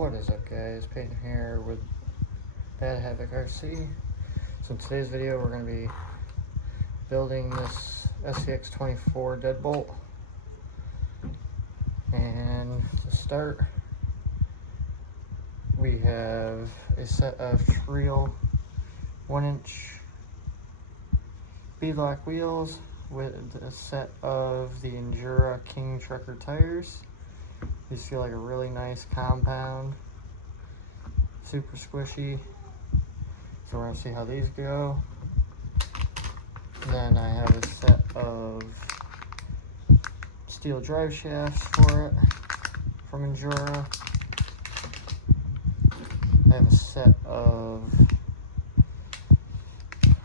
What is up, guys? Peyton here with Bad Havoc RC. So in today's video we're going to be building this Scx24 DeadBolt. And to start, we have a set of treal 1-inch beadlock wheels with a set of the Injora King Trucker tires. These feel like a really nice compound, super squishy. So we're gonna see how these go. And then I have a set of steel drive shafts for it from Injora. I have a set of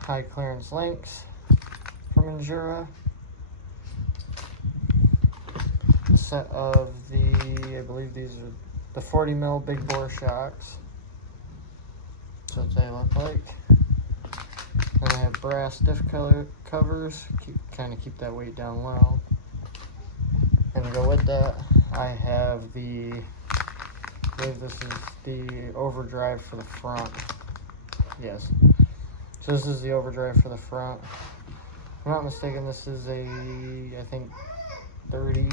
high clearance links from Injora. A set of the, I believe these are the 40 mil big bore shocks. That's what they look like. And I have brass diff covers, kind of keep that weight down low. And to go with that, I have the, I believe this is the overdrive for the front. Yes. So this is the overdrive for the front. If I'm not mistaken, this is a, I think, 30.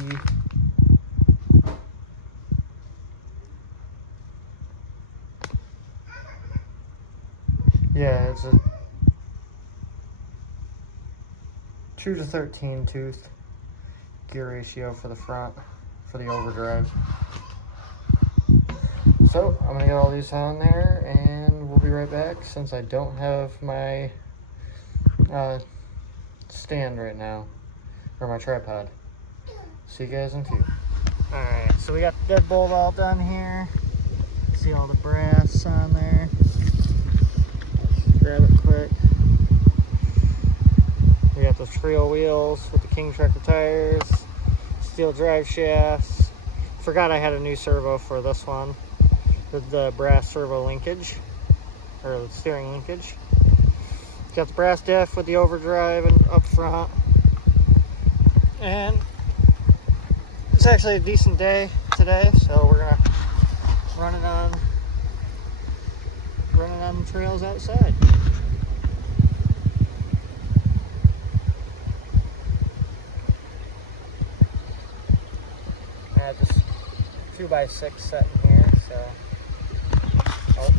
Yeah, it's a 2 to 13 tooth gear ratio for the front, for the overdrive. So I'm gonna get all these on there and we'll be right back, since I don't have my stand right now, or my tripod. See you guys in 2. Alright, so we got the DeadBolt all done here. See all the brass on there. Grab it quick. We got those treal wheels with the King Trucker tires, steel drive shafts. Forgot I had a new servo for this one with the brass servo linkage, or the steering linkage. Got the brass diff with the overdrive and up front. And it's actually a decent day today, so we're gonna run it on trails outside. I have this 2x6 set in here, so. Oh.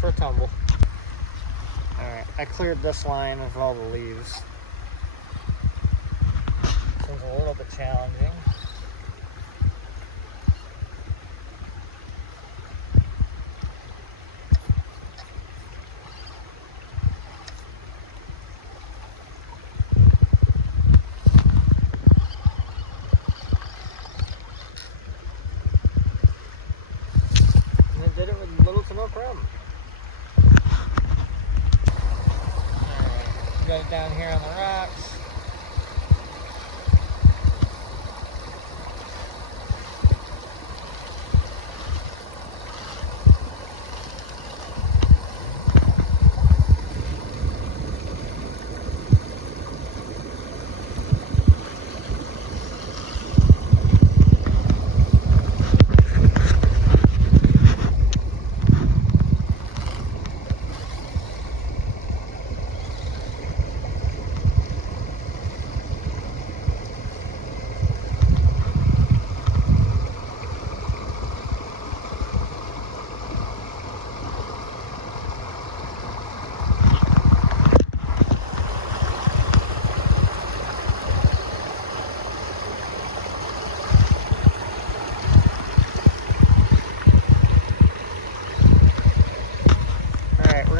For a tumble. Alright, I cleared this line of all the leaves. This one's a little bit challenging. And I did it with little to no problem. Got it down here on the rocks.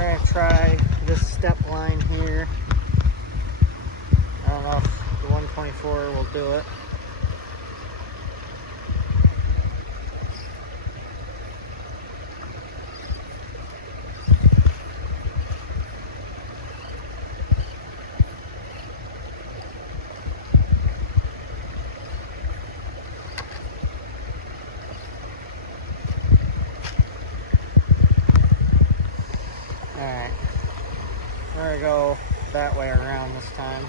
We're gonna try this step line here. I don't know if the 124 will do it. Alright, we're gonna go that way around this time.